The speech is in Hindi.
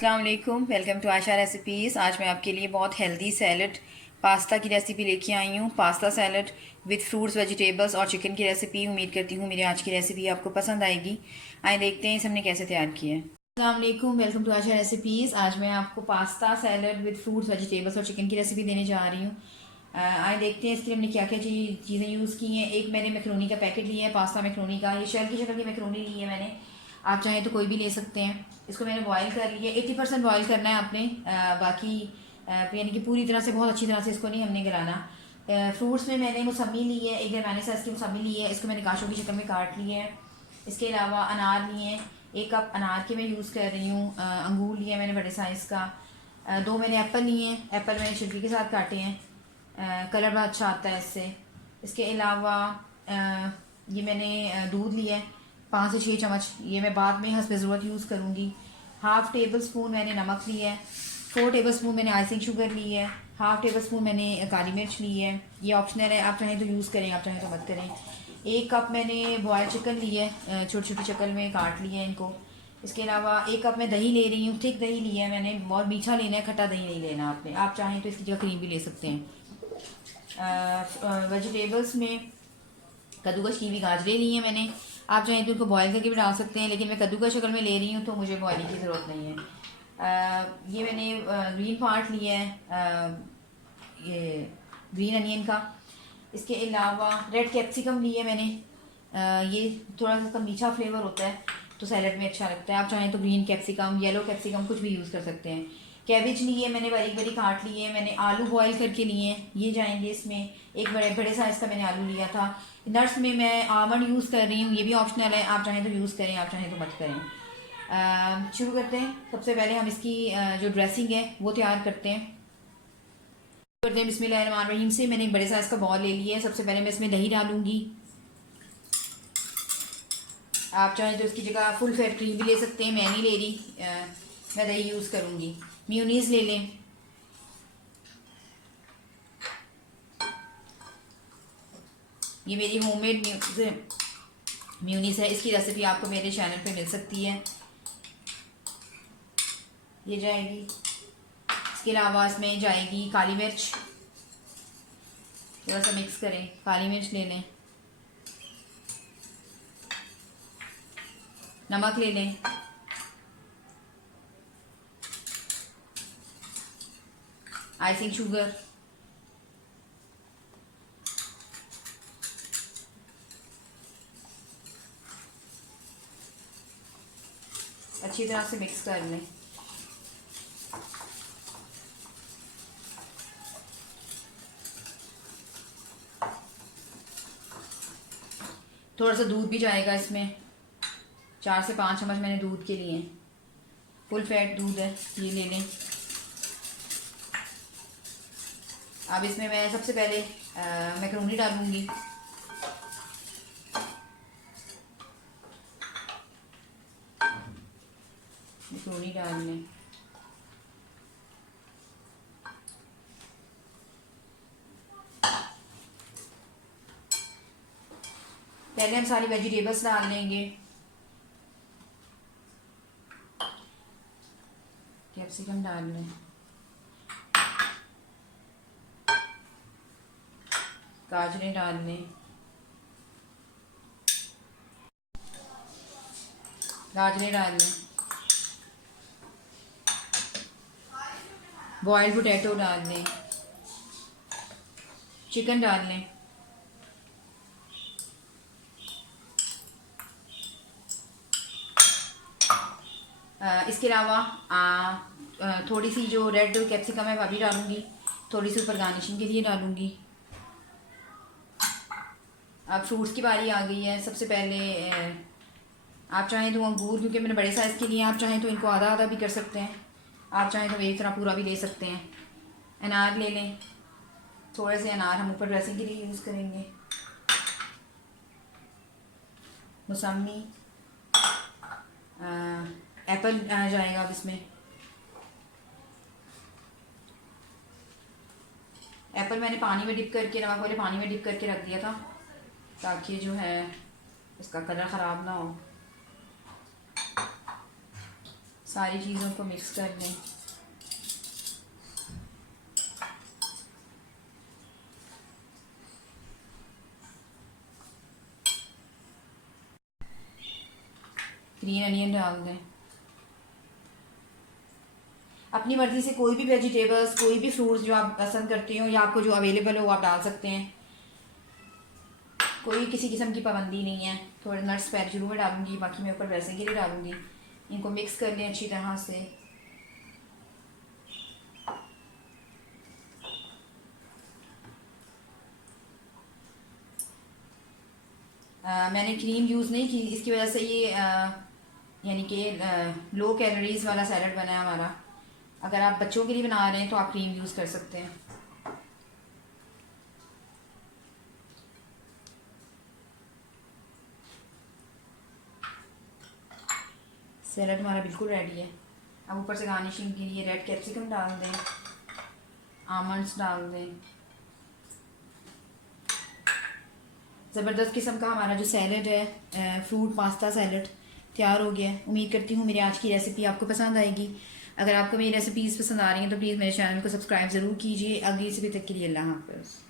अस्सलाम वालेकुम, वेलकम टू आशा रेसिपीज़। आज मैं आपके लिए बहुत हेल्दी सैलड पास्ता की रेसिपी लेके आई हूँ। Pasta salad with fruits, vegetables और चिकन की रेसिपी। उम्मीद करती हूँ मेरी आज की रेसिपी आपको पसंद आएगी। आइए देखते हैं इसे हमने कैसे तैयार किया है। अस्सलाम वालेकुम, वेलकम टू आशा रेसिपीज़। आज मैं आपको pasta salad with fruits, vegetables और चिकन की रेसिपी देने जा रही हूँ। आइए देखते हैं इसके लिए हमने क्या क्या चीज़ें यूज़ की हैं। एक मैंने मैक्रोनी का पैकेट लिया है, पास्ता मैक्रोनी का। ये शेल की शक्ल की मैक्रोनी ली है मैंने, आप चाहें तो कोई भी ले सकते हैं। इसको मैंने बॉईल कर लिया, 80% बॉईल करना है आपने, बाकी यानी कि पूरी तरह से, बहुत अच्छी तरह से इसको नहीं हमने गलाना। फ्रूट्स में मैंने मौसमी ली है, एक दरमियाने साइज़ की मौसमी ली है, इसको मैंने काशों की शक्ल में काट ली है। इसके अलावा अनार लिए हैं, 1 कप अनार के मैं यूज़ कर रही हूँ। अंगूर लिए मैंने बड़े साइज़ का। 2 मैंने एप्पल लिए हैं, एप्पल मैंने छिलके के साथ काटे हैं। कलर बड़ा अच्छा आता है इससे। इसके अलावा ये मैंने दूध लिया है 5 से 6 चम्मच, ये मैं बाद में हस्ब ज़रूरत यूज़ करूँगी। हाफ़ टेबल स्पून मैंने नमक लिया है। 4 टेबल स्पून मैंने आइसिंग शुगर ली है। हाफ़ टेबल स्पून मैंने काली मिर्च ली है। ये ऑप्शनल है, आप चाहें तो यूज़ करें, आप चाहें तो मत करें। 1 कप मैंने बॉयल चिकन ली है, छोटी छोटी शक्ल में काट लिया है इनको। इसके अलावा 1 कप मैं दही ले रही हूँ, थिक दही लिया है मैंने, बहुत मीठा लेना है, खट्टा दही नहीं लेना आपने। आप चाहें तो इसकी जगह क्रीम भी ले सकते हैं। वेजिटेबल्स में कद्दूकस की हुई गाजरें ली हैं मैंने, आप चाहें तो उनको बॉयल करके भी डाल सकते हैं, लेकिन मैं कद्दूकस शक्ल में ले रही हूँ तो मुझे बॉयलिंग की ज़रूरत नहीं है। ये मैंने ग्रीन पार्ट लिया है, ये ग्रीन अनियन का। इसके अलावा रेड कैप्सिकम ली है मैंने। ये थोड़ा सा मीठा फ्लेवर होता है तो सैलड में अच्छा लगता है। आप चाहें तो ग्रीन कैप्सिकम, येलो कैप्सिकम कुछ भी यूज़ कर सकते हैं। कैबेज ली है मैंने, बारीक बारीक काट लिए हैं मैंने। आलू बॉईल करके लिए हैं, ये जाएंगे इसमें। एक बड़े बड़े साइज़ का मैंने आलू लिया था। नट्स में मैं आमंड यूज़ कर रही हूँ, ये भी ऑप्शनल है, आप चाहें तो यूज़ करें, आप चाहें तो मत करें। शुरू करते हैं। सबसे पहले हम इसकी जो ड्रेसिंग है वो तैयार करते हैं। बिस्मिल्लाहिर्रहमानिर्रहीम से मैंने एक बड़े साइज़ का बॉल ले लिया है। सबसे पहले मैं इसमें दही डालूंगी। आप चाहें तो इसकी जगह फुल फैट क्रीम भी ले सकते हैं, मैं नहीं ले रही, मैं दही यूज़ करूँगी। मेयोनीज़ ले लें। ये मेरी होममेड मेयोनीज़ है, इसकी रेसिपी आपको मेरे चैनल पे मिल सकती है, ये जाएगी। इसके अलावा इसमें जाएगी काली मिर्च, थोड़ा सा मिक्स करें, काली मिर्च ले लें। नमक ले लें। Icing sugar. अच्छी तरह से मिक्स कर लें। थोड़ा सा दूध भी जाएगा इसमें, 4 से 5 चम्मच मैंने दूध के लिए, फुल फैट दूध है, ये ले लें। अब इसमें मैं सबसे पहले मैक्रोनी डालूंगी। मैक्रोनी डाल लें। पहले हम सारी वेजिटेबल्स डाल लेंगे। कैप्सिकम डाल लें, गाजरें डाल लें, गाजरें डाल लें। बॉइल्ड पोटैटो डाल लें। चिकन डाल लें। इसके अलावा थोड़ी सी जो रेड कैप्सिकम है वह भी डालूंगी, थोड़ी सी ऊपर गार्निशिंग के लिए डालूंगी। अब फ्रूट्स की बारी आ गई है। सबसे पहले आप चाहें तो अंगूर, क्योंकि मैंने बड़े साइज़ के लिए, आप चाहें तो इनको आधा आधा भी कर सकते हैं, आप चाहें तो एक तरह पूरा भी ले सकते हैं। अनार ले लें, थोड़े से अनार हम ऊपर ड्रेसिंग के लिए यूज़ करेंगे। मौसमी, एप्पल जाएगा अब इसमें। एप्पल मैंने पानी में डिप करके, नमक वाले पानी में डिप करके रख दिया था ताकि जो है इसका कलर ख़राब ना हो। सारी चीज़ों को मिक्स कर लें। ग्रीन अनियन डाल दें। अपनी मर्ज़ी से कोई भी वेजिटेबल्स, कोई भी फ्रूट्स जो आप पसंद करते हो या आपको जो अवेलेबल हो वो आप डाल सकते हैं। कोई किसी किस्म की पाबंदी नहीं है। थोड़े नट्स पैर शुरू में डालूंगी, बाकी मैं ऊपर ड्रेसिंग के लिए डालूंगी। इनको मिक्स कर लें अच्छी तरह से। मैंने क्रीम यूज़ नहीं की, इसकी वजह से ये यानी कि लो कैलोरीज़ वाला सैलड बना है हमारा। अगर आप बच्चों के लिए बना रहे हैं तो आप क्रीम यूज़ कर सकते हैं। सैलड हमारा बिल्कुल रेडी है। अब ऊपर से गार्निशिंग के लिए रेड कैप्सिकम डाल दें, आमंड्स डाल दें। ज़बरदस्त किस्म का हमारा जो सैलड है, फ्रूट पास्ता सैलड तैयार हो गया है। उम्मीद करती हूँ मेरी आज की रेसिपी आपको पसंद आएगी। अगर आपको मेरी रेसिपीज़ पसंद आ रही हैं तो प्लीज़ मेरे चैनल को सब्सक्राइब ज़रूर कीजिए। अगली रेसिपी तक के लिए अल्लाह हाफ़िज़।